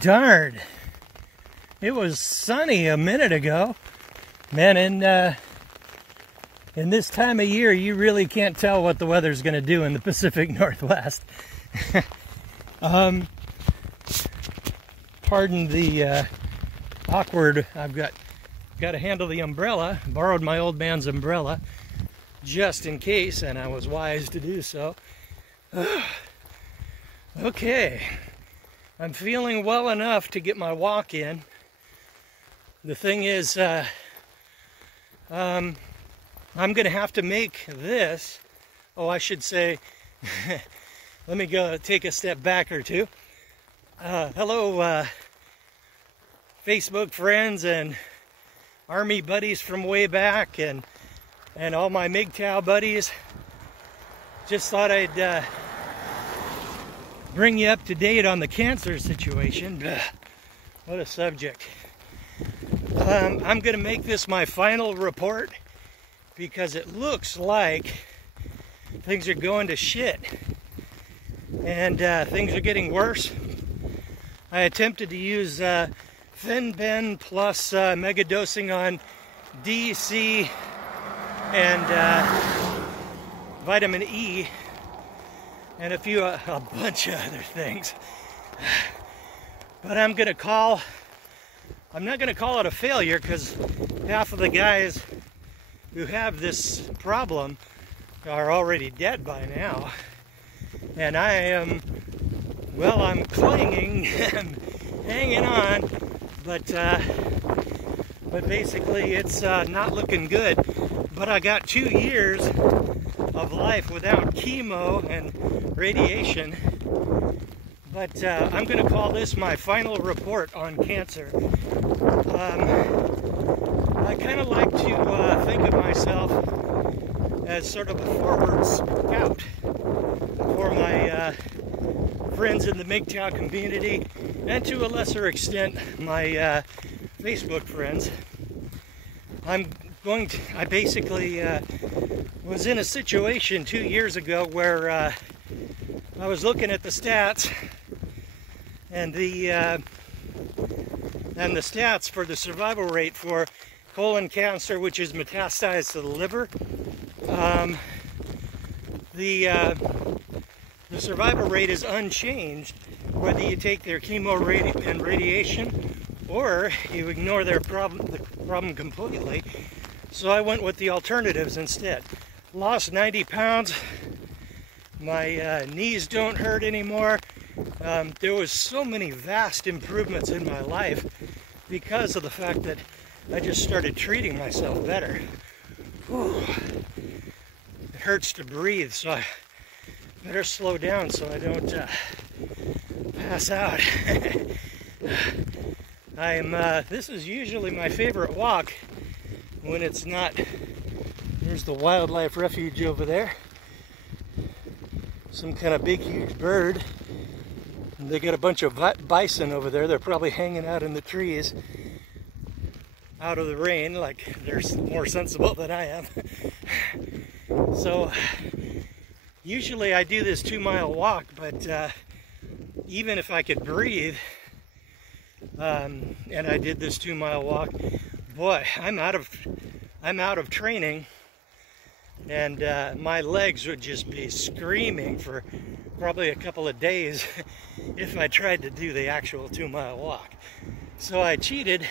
Darn, it was sunny a minute ago. Man, in this time of year, you really can't tell what the weather's going to do in the Pacific Northwest. Pardon the awkward, I've got to handle the umbrella. Borrowed my old man's umbrella just in case, and I was wise to do so. Okay. I'm feeling well enough to get my walk in. The thing is, I'm going to have to make this, I should say, let me go take a step back or two. Hello, Facebook friends and Army buddies from way back and all my MGTOW buddies. Just thought I'd bring you up to date on the cancer situation. What a subject. I'm going to make this my final report because it looks like things are going to shit and things are getting worse. I attempted to use Fen-Phen plus megadosing on D, C, and vitamin E, and a bunch of other things. But I'm not going to call it a failure because half of the guys who have this problem are already dead by now. And I am, I'm clinging, I'm hanging on, but basically it's not looking good. But I got 2 years of life without chemo and radiation. But I'm going to call this my final report on cancer. I kind of like to think of myself as sort of a forward scout for my friends in the MGTOW community, and to a lesser extent my Facebook friends. I basically was in a situation 2 years ago where I was looking at the stats, and the stats for the survival rate for colon cancer, which is metastasized to the liver. The survival rate is unchanged whether you take their chemo and radiation or you ignore the problem completely. So I went with the alternatives instead. Lost 90 pounds. My knees don't hurt anymore. There was so many vast improvements in my life because of the fact that I just started treating myself better. Whew. It hurts to breathe, so I better slow down so I don't pass out. This is usually my favorite walk when it's not. There's the wildlife refuge over there. Some kind of big, huge bird. And they got a bunch of bison over there. They're probably hanging out in the trees out of the rain, like they're more sensible than I am. So usually I do this 2-mile walk, but even if I could breathe, and I did this 2-mile walk, boy, I'm out of training, and my legs would just be screaming for probably a couple of days if I tried to do the actual 2-mile walk. So I cheated,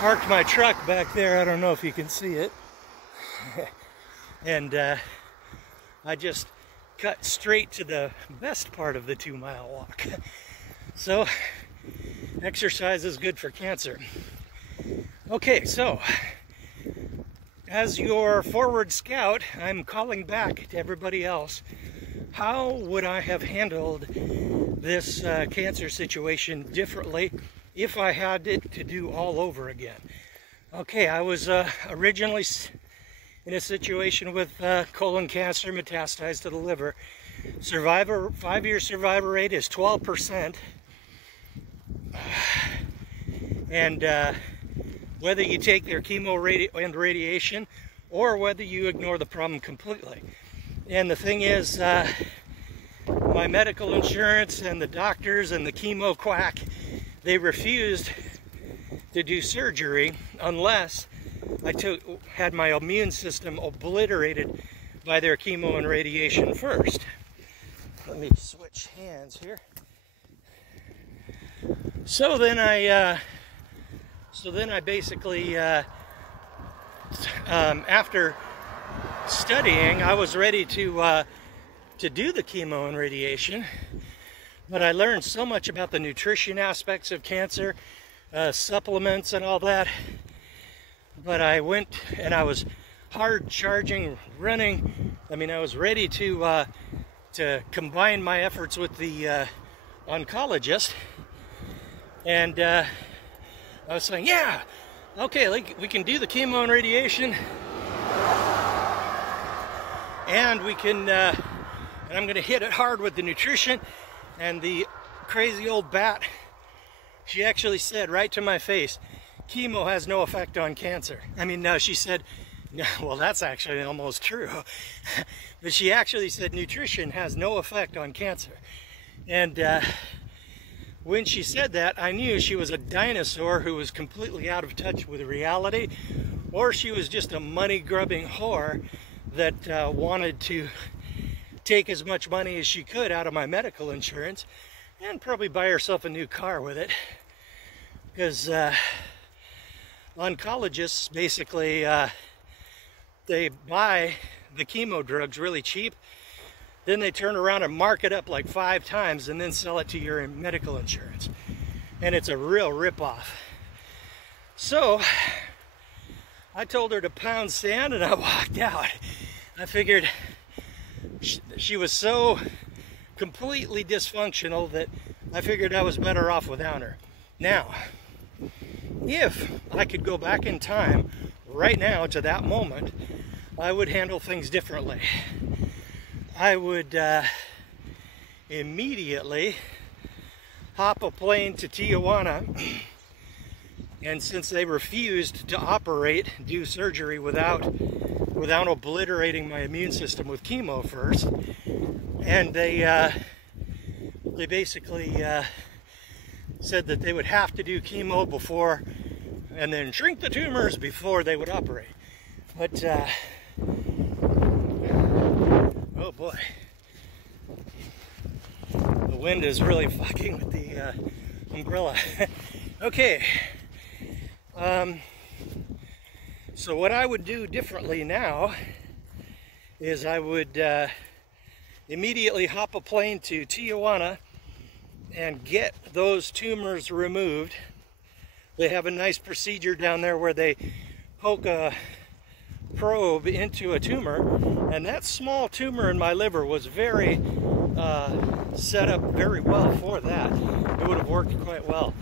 parked my truck back there. I don't know if you can see it. And I just cut straight to the best part of the 2-mile walk. So exercise is good for cancer. Okay, so as your forward scout, I'm calling back to everybody else. How would I have handled this cancer situation differently if I had it to do all over again? Okay, I was originally in a situation with colon cancer metastasized to the liver. 5-year survivor rate is 12%. And whether you take their chemo and radiation or whether you ignore the problem completely. And the thing is, my medical insurance and the doctors and the chemo quack, they refused to do surgery unless I had my immune system obliterated by their chemo and radiation first. Let me switch hands here. So then I basically, after studying, I was ready to do the chemo and radiation, but I learned so much about the nutrition aspects of cancer, supplements and all that. But I went and I was hard charging, running. I mean, I was ready to combine my efforts with the oncologist, and I was saying, yeah, okay, we can do the chemo and radiation, and we can, and I'm going to hit it hard with the nutrition. And the crazy old bat, she actually said right to my face, chemo has no effect on cancer. I mean, no, she said, no, well, that's actually almost true. But she actually said nutrition has no effect on cancer. And when she said that, I knew she was a dinosaur who was completely out of touch with reality, or she was just a money-grubbing whore that wanted to take as much money as she could out of my medical insurance and probably buy herself a new car with it. Because oncologists basically, they buy the chemo drugs really cheap, then they turn around and mark it up like 5 times and then sell it to your medical insurance. And it's a real ripoff. So I told her to pound sand and I walked out. I figured she was so completely dysfunctional that I figured I was better off without her. Now, if I could go back in time right now to that moment, I would handle things differently. I would immediately hop a plane to Tijuana, and since they refused to operate, do surgery without obliterating my immune system with chemo first, and they basically said that they would have to do chemo before, and then shrink the tumors before they would operate. But oh boy, the wind is really fucking with the umbrella. Okay, so what I would do differently now is I would immediately hop a plane to Tijuana and get those tumors removed. They have a nice procedure down there where they poke a probe into a tumor, and that small tumor in my liver was very set up very well for that. It would have worked quite well.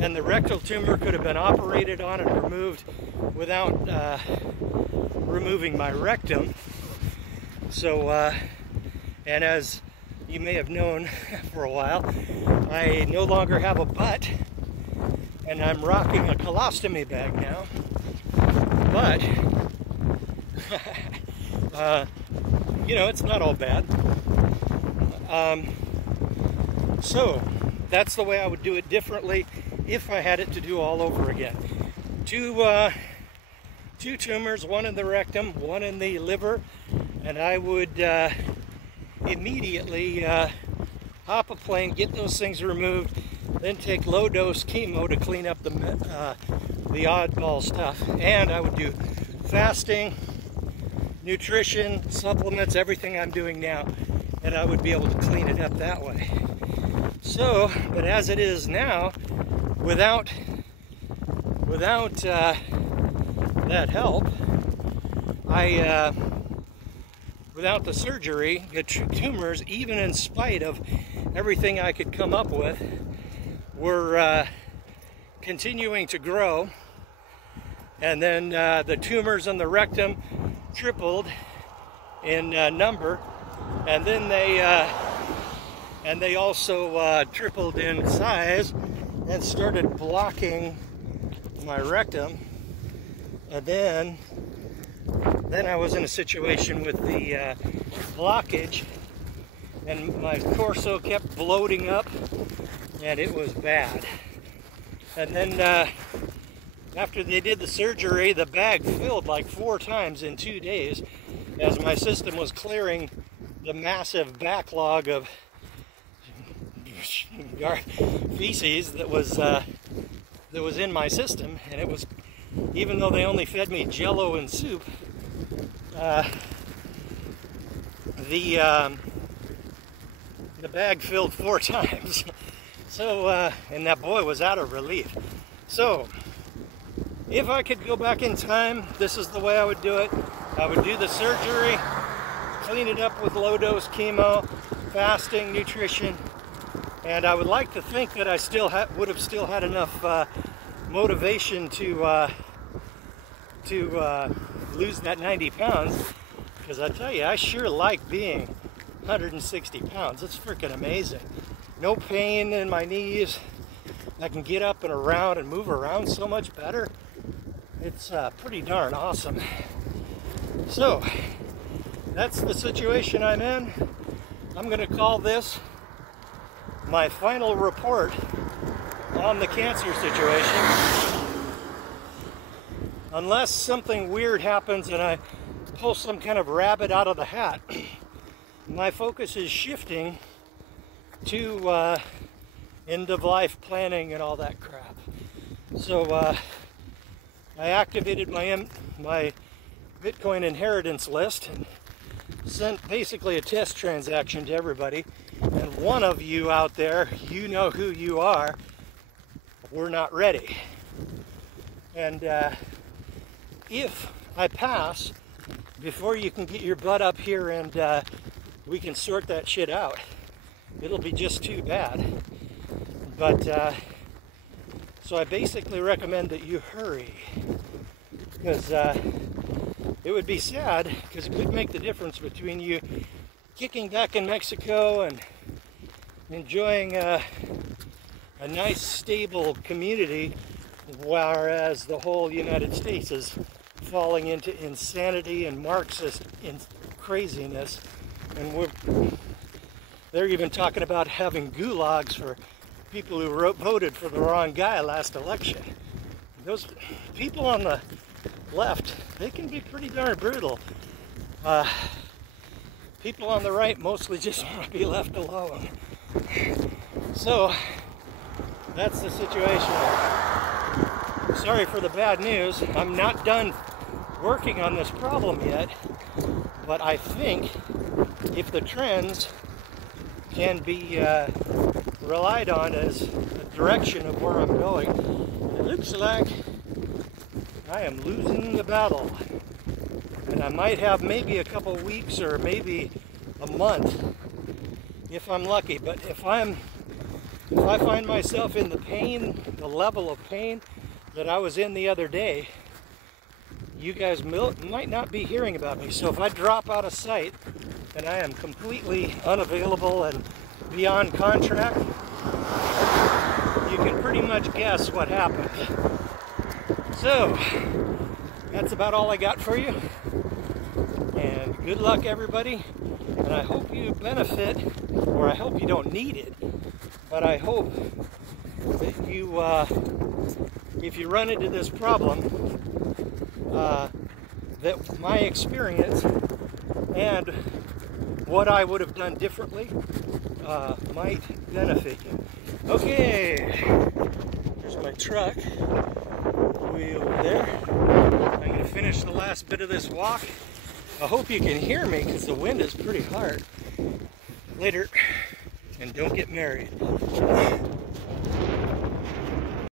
And the rectal tumor could have been operated on and removed without removing my rectum. So, and as you may have known for a while, I no longer have a butt, and I'm rocking a colostomy bag now. But, you know, it's not all bad. So, that's the way I would do it differently if I had it to do all over again. Two tumors, one in the rectum, one in the liver, and I would immediately hop a plane, get those things removed, then take low-dose chemo to clean up the oddball stuff. And I would do fasting, nutrition, supplements, everything I'm doing now, and I would be able to clean it up that way. So, but as it is now, without that help, without the surgery, the tumors, even in spite of everything I could come up with, were continuing to grow. And then the tumors in the rectum tripled in number, and then they also tripled in size and started blocking my rectum. And then I was in a situation with the blockage, and my torso kept bloating up, and it was bad. And then after they did the surgery, the bag filled like 4 times in 2 days as my system was clearing the massive backlog of feces that was in my system. And it was, even though they only fed me Jello and soup, the bag filled 4 times. So, and that boy was out of relief. So, if I could go back in time, this is the way I would do it. I would do the surgery, clean it up with low-dose chemo, fasting, nutrition, and I would like to think that I still would have still had enough motivation to lose that 90 pounds, because I tell you, I sure like being 160 pounds. It's freaking amazing. No pain in my knees. I can get up and around and move around so much better. It's pretty darn awesome. So, that's the situation I'm in. I'm going to call this my final report on the cancer situation. Unless something weird happens and I pull some kind of rabbit out of the hat, my focus is shifting to end of life planning and all that crap. So I activated my Bitcoin inheritance list and sent basically a test transaction to everybody. And one of you out there, you know who you are, we're not ready. And if I pass before you can get your butt up here and we can sort that shit out, it'll be just too bad. But so I basically recommend that you hurry, because it would be sad, because it would make the difference between you kicking back in Mexico and enjoying a nice stable community, whereas the whole United States is falling into insanity and Marxist craziness. And they're even talking about having gulags for people who voted for the wrong guy last election. Those people on the left, they can be pretty darn brutal. People on the right mostly just want to be left alone. So, that's the situation. Sorry for the bad news. I'm not done working on this problem yet, but I think if the trends can be relied on as a direction of where I'm going, it looks like I am losing the battle. And I might have maybe a couple weeks or maybe a month if I'm lucky. But if I find myself in the pain, the level of pain that I was in the other day, you guys might not be hearing about me. So if I drop out of sight and I am completely unavailable and beyond contract, you can pretty much guess what happened. So, that's about all I got for you. And good luck, everybody. And I hope you benefit, or I hope you don't need it, but I hope that you, if you run into this problem, that my experience and what I would have done differently might benefit you. Okay, there's my truck way over there. I'm going to finish the last bit of this walk. I hope you can hear me because the wind is pretty hard. Later. and don't get married.